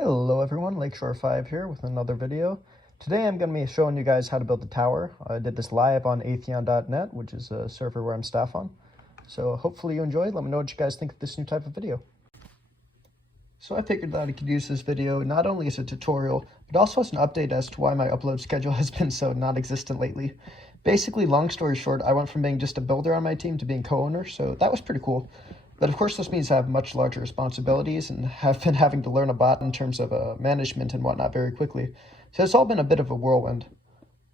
Hello everyone, Lakeshore5 here with another video. Today I'm going to be showing you guys how to build a tower. I did this live on atheon.net, which is a server where I'm staff on. So hopefully you enjoyed. Let me know what you guys think of this new type of video. So I figured that I could use this video not only as a tutorial, but also as an update as to why my upload schedule has been so non-existent lately. Basically, long story short, I went from being just a builder on my team to being co-owner, so that was pretty cool. But of course, this means I have much larger responsibilities and have been having to learn a lot in terms of management and whatnot very quickly. So it's all been a bit of a whirlwind.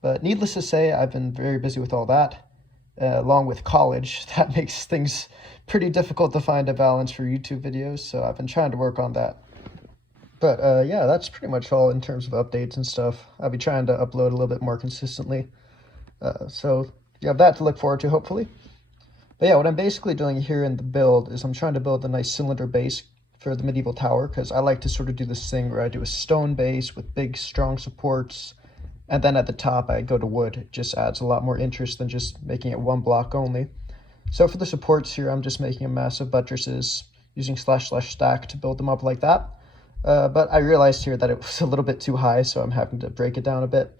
But needless to say, I've been very busy with all that, along with college. That makes things pretty difficult to find a balance for YouTube videos, so I've been trying to work on that. But yeah, that's pretty much all in terms of updates and stuff. I'll be trying to upload a little bit more consistently. So you have that to look forward to, hopefully. But yeah, what I'm basically doing here in the build is I'm trying to build a nice cylinder base for the medieval tower, because I like to sort of do this thing where I do a stone base with big, strong supports, and then at the top I go to wood. It just adds a lot more interest than just making it one block only. So for the supports here, I'm just making a massive buttresses using //stack to build them up like that. But I realized here that it was a little bit too high, so I'm having to break it down a bit.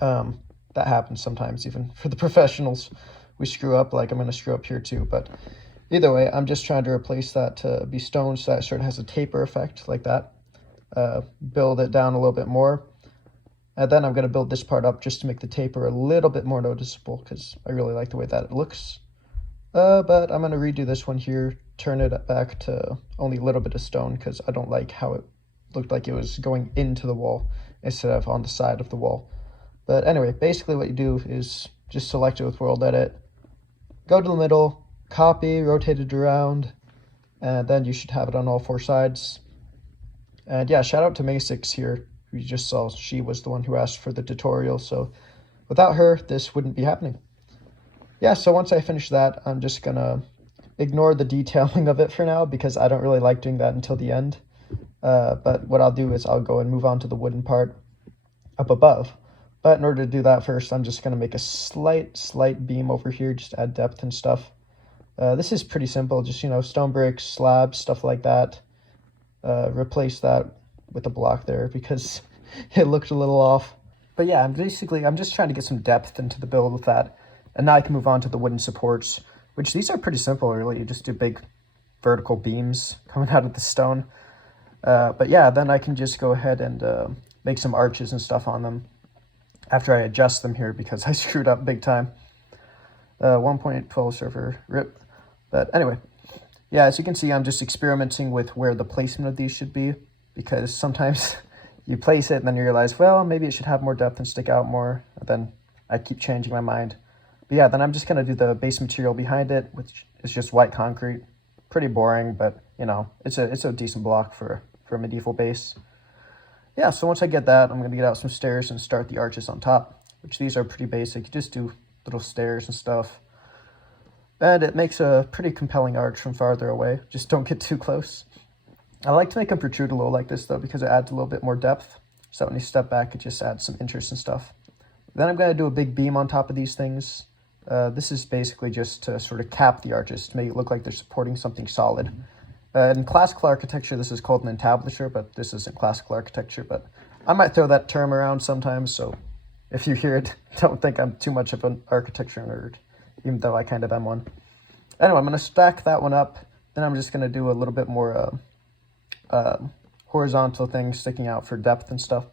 That happens sometimes, even for the professionals. We screw up, like I'm going to screw up here too. But either way, I'm just trying to replace that to be stone so that it sort of has a taper effect like that. Build it down a little bit more. And then I'm going to build this part up just to make the taper a little bit more noticeable, because I really like the way that it looks. But I'm going to redo this one here, turn it back to only a little bit of stone, because I don't like how it looked like it was going into the wall instead of on the side of the wall. But anyway, basically what you do is just select it with World Edit, go to the middle, copy, rotate it around, and then you should have it on all four sides. And yeah, shout out to Maisyx here, who you just saw. She was the one who asked for the tutorial, so without her, this wouldn't be happening. Yeah, so once I finish that, I'm just gonna ignore the detailing of it for now, because I don't really like doing that until the end. But what I'll do is I'll go and move on to the wooden part up above. But in order to do that first, I'm just going to make a slight beam over here, just add depth and stuff. This is pretty simple, just, stone bricks, slabs, stuff like that. Replace that with a block there because it looked a little off. But yeah, I'm just trying to get some depth into the build with that. And now I can move on to the wooden supports, which these are pretty simple, really. You just do big vertical beams coming out of the stone. But yeah, then I can just go ahead and make some arches and stuff on them after I adjust them here, because I screwed up big time. 1.12 server, rip. But anyway, yeah, as you can see, I'm just experimenting with where the placement of these should be, because sometimes you place it and then you realize, well, maybe it should have more depth and stick out more. And then I keep changing my mind. But yeah, then I'm just going to do the base material behind it, which is just white concrete. Pretty boring, but, it's a decent block for a medieval base. Yeah, so once I get that, I'm going to get out some stairs and start the arches on top, which these are pretty basic. You just do little stairs and stuff. And it makes a pretty compelling arch from farther away. Just don't get too close. I like to make them protrude a little like this, though, because it adds a little bit more depth. So when you step back, it just adds some interest and stuff. Then I'm going to do a big beam on top of these things. This is basically just to sort of cap the arches, to make it look like they're supporting something solid. In classical architecture, this is called an entablature, but this isn't classical architecture. But I might throw that term around sometimes, so if you hear it, don't think I'm too much of an architecture nerd, even though I kind of am one. Anyway, I'm going to stack that one up. Then I'm just going to do a little bit more horizontal things sticking out for depth and stuff.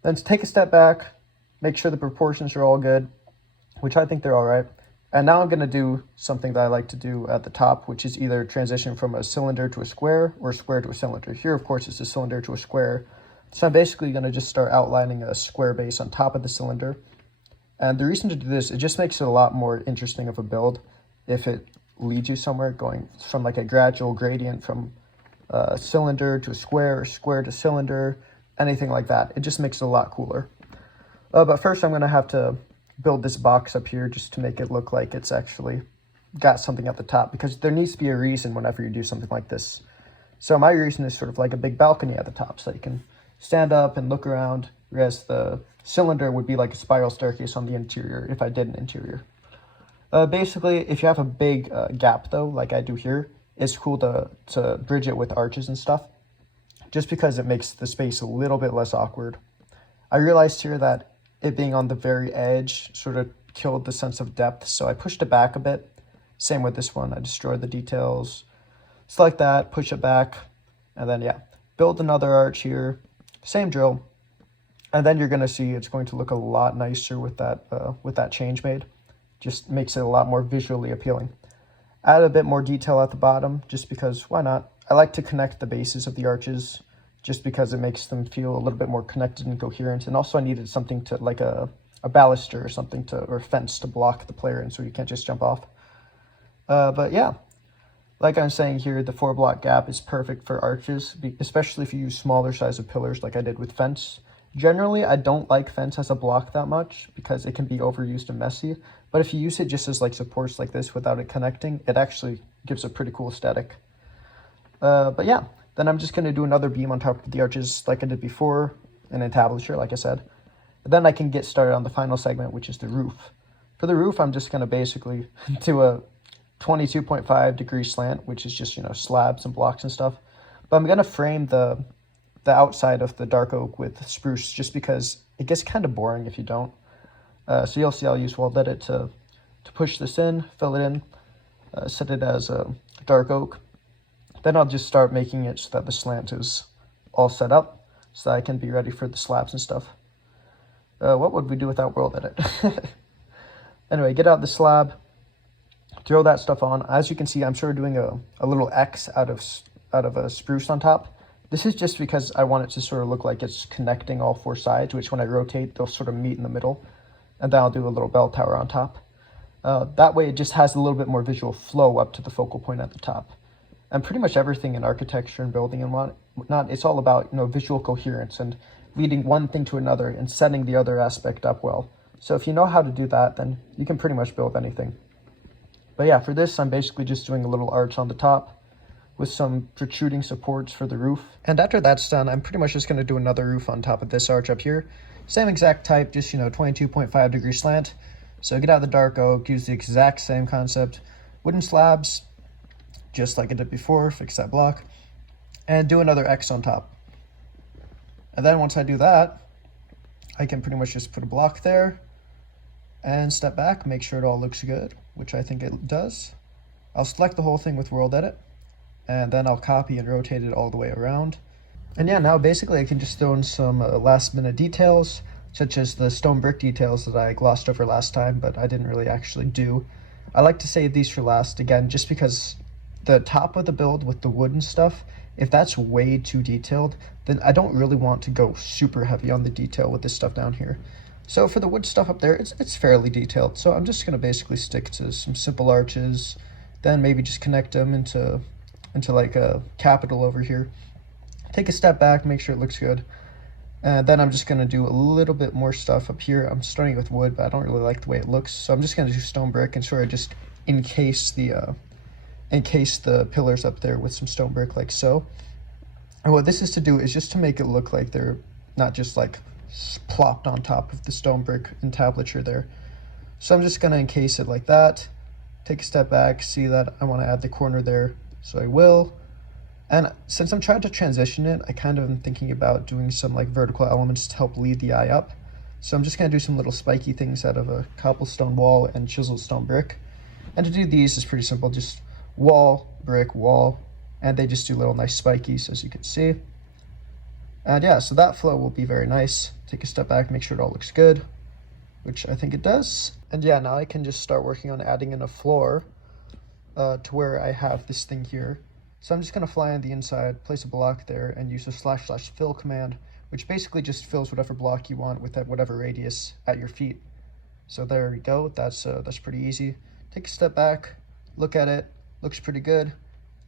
Then to take a step back, make sure the proportions are all good, which I think they're all right. And now I'm going to do something that I like to do at the top, which is either transition from a cylinder to a square or a square to a cylinder. Here, of course, it's a cylinder to a square. So I'm basically going to just start outlining a square base on top of the cylinder. And the reason to do this, it just makes it a lot more interesting of a build if it leads you somewhere, going from like a gradual gradient from cylinder to a square or square to cylinder, anything like that. It just makes it a lot cooler. But first I'm going to have to build this box up here just to make it look like it's actually got something at the top, because there needs to be a reason whenever you do something like this. So my reason is sort of like a big balcony at the top, so you can stand up and look around, whereas the cylinder would be like a spiral staircase on the interior if I did an interior. Basically, if you have a big gap though, like I do here, it's cool to bridge it with arches and stuff. just because it makes the space a little bit less awkward. I realized here that it being on the very edge sort of killed the sense of depth, so I pushed it back a bit. Same with this one, I destroyed the details. Select that, push it back, and then yeah, build another arch here, same drill, and then you're gonna see it's going to look a lot nicer with that change made. Just makes it a lot more visually appealing. Add a bit more detail at the bottom, just because why not? I like to connect the bases of the arches, just because it makes them feel a little bit more connected and coherent. And also I needed something to, like a baluster or something to, or a fence to block the player in so you can't just jump off. But yeah, like I'm saying here, the 4-block gap is perfect for arches, especially if you use smaller size of pillars like I did with fence. Generally, I don't like fence as a block that much because it can be overused and messy. But if you use it just as like supports like this without it connecting, it actually gives a pretty cool aesthetic. But yeah, then I'm just going to do another beam on top of the arches like I did before in entablature, like I said. And then I can get started on the final segment, which is the roof. For the roof, I'm just going to basically do a 22.5 degree slant, which is just, you know, slabs and blocks and stuff. But I'm going to frame the outside of the dark oak with spruce just because it gets kind of boring if you don't. So you'll see I'll use wall edit to push this in, fill it in, set it as a dark oak. Then I'll just start making it so that the slant is all set up so that I can be ready for the slabs and stuff. What would we do without world edit? Anyway, get out the slab, throw that stuff on. As you can see, I'm sort of doing a little X out of a spruce on top. This is just because I want it to sort of look like it's connecting all 4 sides, which when I rotate, they'll sort of meet in the middle. And then I'll do a little bell tower on top. That way it just has a little bit more visual flow up to the focal point at the top. And pretty much everything in architecture and building and whatnot, it's all about, you know, visual coherence and leading one thing to another and setting the other aspect up well. So if you know how to do that, then you can pretty much build anything. But yeah, for this, I'm basically just doing a little arch on the top with some protruding supports for the roof. And after that's done, I'm pretty much just going to do another roof on top of this arch up here. Same exact type, just, you know, 22.5 degree slant. So get out the dark oak, use the exact same concept. Wooden slabs, just like I did before, fix that block. And do another X on top. And then once I do that, I can pretty much just put a block there and step back, make sure it all looks good, which I think it does. I'll select the whole thing with world edit, and then I'll copy and rotate it all the way around. And yeah, now basically I can just throw in some last minute details, such as the stone brick details that I glossed over last time, but I didn't really actually do. I like to save these for last, again, just because the top of the build with the wooden stuff, if that's way too detailed, then I don't really want to go super heavy on the detail with this stuff down here. So for the wood stuff up there, it's fairly detailed. So I'm just gonna basically stick to some simple arches, then maybe just connect them into like a capital over here. Take a step back, make sure it looks good. And then I'm just gonna do a little bit more stuff up here. I'm starting with wood, but I don't really like the way it looks. So I'm just gonna do stone brick and sort of just encase the pillars up there with some stone brick like so. And what this is to do is just to make it look like they're not just like plopped on top of the stone brick entablature there. So I'm just going to encase it like that, take a step back, see that I want to add the corner there, so I will. And since I'm trying to transition it, I kind of am thinking about doing some like vertical elements to help lead the eye up. So I'm just going to do some little spiky things out of a cobblestone wall and chiseled stone brick. And to do these is pretty simple, just wall, brick, wall, and they just do little nice spikies, as you can see. And yeah, so that flow will be very nice. Take a step back, make sure it all looks good, which I think it does. And yeah, now I can just start working on adding in a floor to where I have this thing here. So I'm just gonna fly on the inside, place a block there, and use a / fill command, which basically just fills whatever block you want with whatever radius at your feet. So there we go, that's pretty easy. Take a step back, look at it, looks pretty good.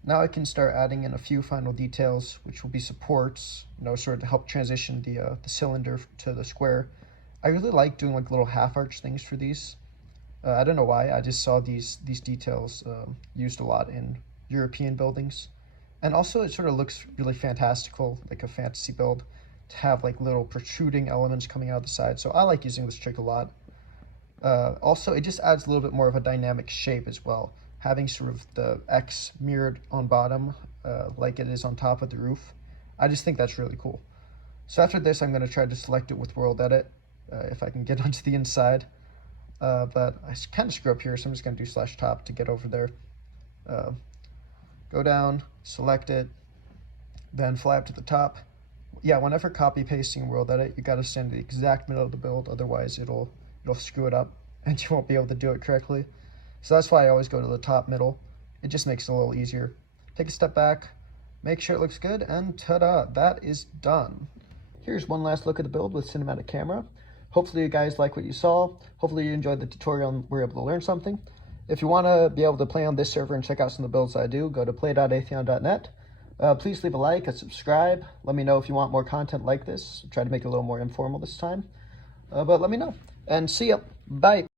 Now I can start adding in a few final details, which will be supports, you know, sort of to help transition the cylinder to the square. I really like doing like little half arch things for these. I don't know why, I just saw these details used a lot in European buildings. And also it sort of looks really fantastical, like a fantasy build, to have like little protruding elements coming out of the side. So I like using this trick a lot. Also, it just adds a little bit more of a dynamic shape as well, having sort of the X mirrored on bottom like it is on top of the roof. I just think that's really cool. So after this, I'm going to try to select it with World Edit, if I can get onto the inside. But I kind of screw up here, so I'm just going to do /top to get over there. Go down, select it, then fly up to the top. Yeah, whenever copy pasting World Edit, you got to stand in the exact middle of the build, otherwise it'll screw it up and you won't be able to do it correctly. So that's why I always go to the top middle. It just makes it a little easier. Take a step back, make sure it looks good, and ta-da, that is done. Here's one last look at the build with cinematic camera. Hopefully you guys like what you saw. Hopefully you enjoyed the tutorial and were able to learn something. If you want to be able to play on this server and check out some of the builds I do, go to play.atheon.net. Please leave a like, a subscribe. Let me know if you want more content like this. Try to make it a little more informal this time. But let me know. And see ya. Bye.